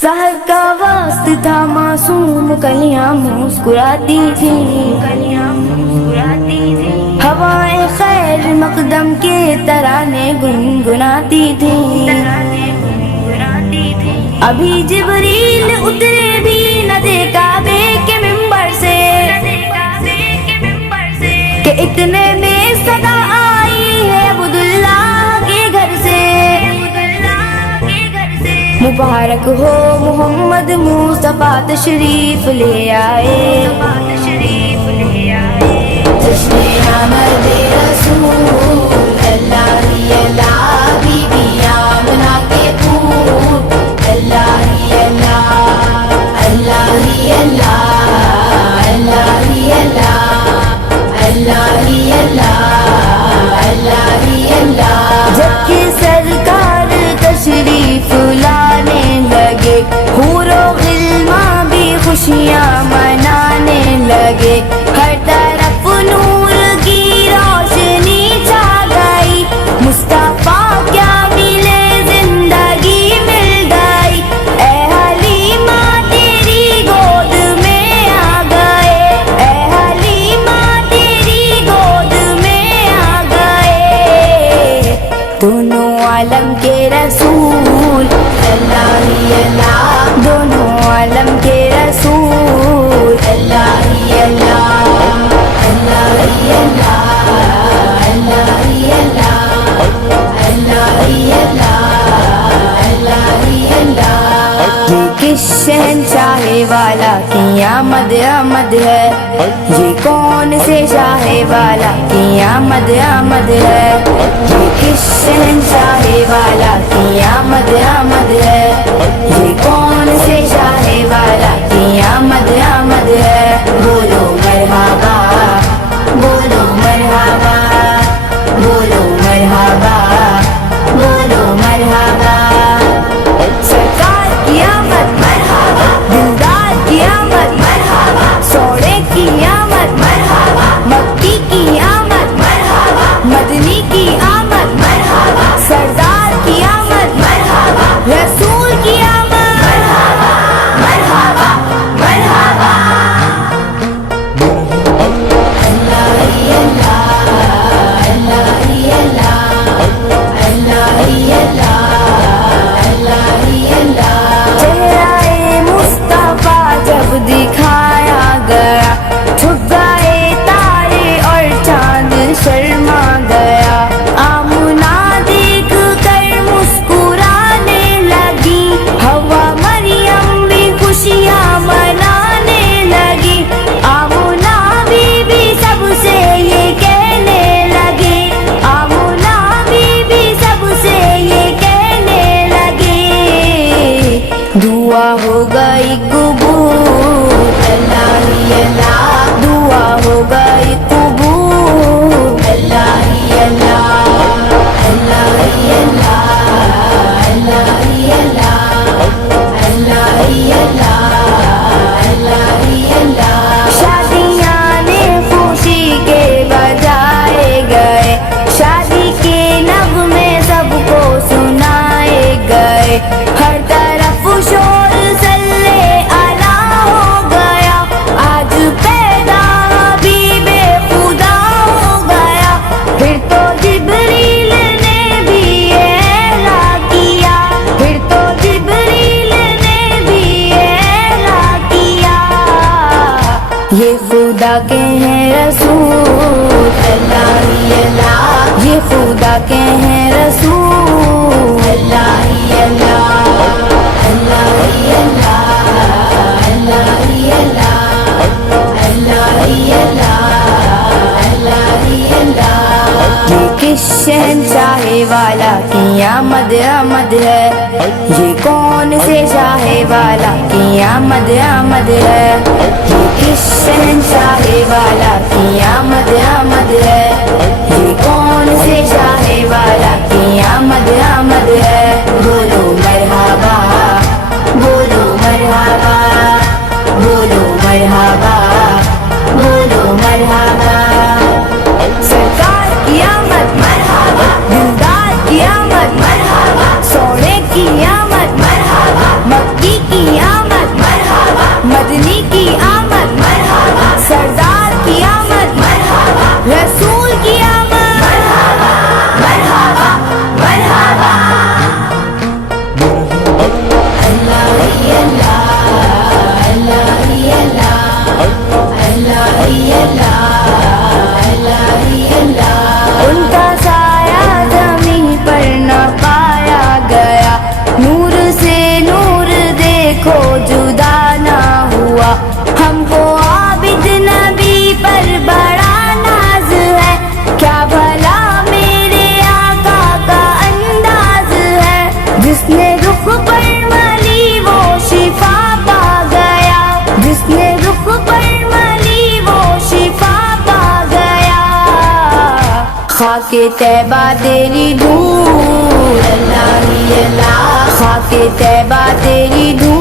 سحر کا وقت تھا معصوم کلیاں مسکراتی تھیں، ہوائیں خیر مقدم کے ترانے گنگناتی تھیں، ابھی جبریل اترے بھی نہ تھے کعبے کے ممبر سے کہ اتنے میں صدا آئی ہے عبداللہ کے گھر سے، مبارک ہو محمد مصطفیٰ تشریف لے آئے، جشن آمد رسول اللہ ہی اللہ، بی بی آمنہ کے پھول اللہ ہی اللہ، اللہ ہی اللہ، اللہ ہی اللہ، اللہ ہی اللہ، اللہ ہی اللہ، جب کہ سرکار تشریف لانے لگے، حور و غلماں بھی خوشیاں منانے لگے، ہر طرف نور کی روشنی چھا گئی، مصطفیٰ کیا ملے زندگی مل گئی، اے حلیمہ تیری گود میں آ گئے، اے حلیمہ تیری گود میں آ گئے، دونوں عالم کے رسول اللہ ہی اللہ، دونوں عالم کے رسول اللہ ہی اللہ، اللہ ہی اللہ، اللہ ہی اللہ، اللہ ہی اللہ، اللہ ہی اللہ، یہ کس شہنشاہ والا کی آمد آمد ہے، یہ کون سے شاہ والا کی آمد آمد ہے، یہ کس شہنشاہ والا کی آمد آمد ہے، یہ کون سے شاہ والا کی آمد آمد ہے، بولو مرحبا، بولو مرحبا، بولو مرحبا، بولو مرحبا، سرکار کی آمد مرحبا، دلدار کی آمد مرحبا، سوڑے کی آمد مرحبا، مکی کی آمد مرحبا، مدنی کی آمد مرحبا، سردار کی آمد مرحبا، رسول کی آمد مرحبا، مرحبا، مرحبا، اللہ ہی اللہ، اللہ ہی اللہ، اللہ ہی اللہ، اللہ ہی اللہ، چہرہ مصطفیٰ جب دکھایا گیا، چھپ گئے تارے اور چاند شرما گیا، آمنہ دیکھ کر مسکرانے لگی، ہوا مریم بھی خوشیاں منانے لگی، آمنہ بی بی سب سے یہ کہنے لگی، آمنہ بی بی سب سے یہ کہنے لگی، دعا ہو گئی قبول اللہ ہی اللہ، دعا ہو گئی قبول اللہ ہی اللہ، اللہ ہی اللہ، اللہ ہی اللہ، اللہ ہی اللہ، اللہ ہی اللہ، شادیاں نے خوشی کے بجائے گئے، شادی کے نغمے سب کو سنائے گئے، ہر طرف شور صلی اللہ ہو گیا، آج پیدا حبیب خدا ہو گیا، پھر تو جبریل نے بھی اعلان کیا، پھر تو جبریل نے بھی اعلان کیا، یہ خدا کے ہیں رسول اللہ ہی اللہ، یہ خدا کے ہیں رسول اللہ ہی اللہ، اللہ ہی اللہ، اللہ ہی اللہ، اللہ ہی اللہ، اللہ ہی اللہ، یہ کس شہنشاہ والا کی آمد آمد ہے، یہ کون سے شاہ والا کی آمد آمد ہے، یہ کس شہنشاہ والا کی آمد آمد ہے، یہ کون سے شاہ والا کی آمد آمد ہے، بولو مرحبا، بولو مرحبا، بولو مرحبا، بولو مرحبا، سرکار کی آمد مرحبا، دلدار کی آمد مرحبا، سونے کی آمد مرحبا، مکی کی خاک طیبہ تیری دھول اللہ ہی اللہ، خاک طیبہ تیری دھول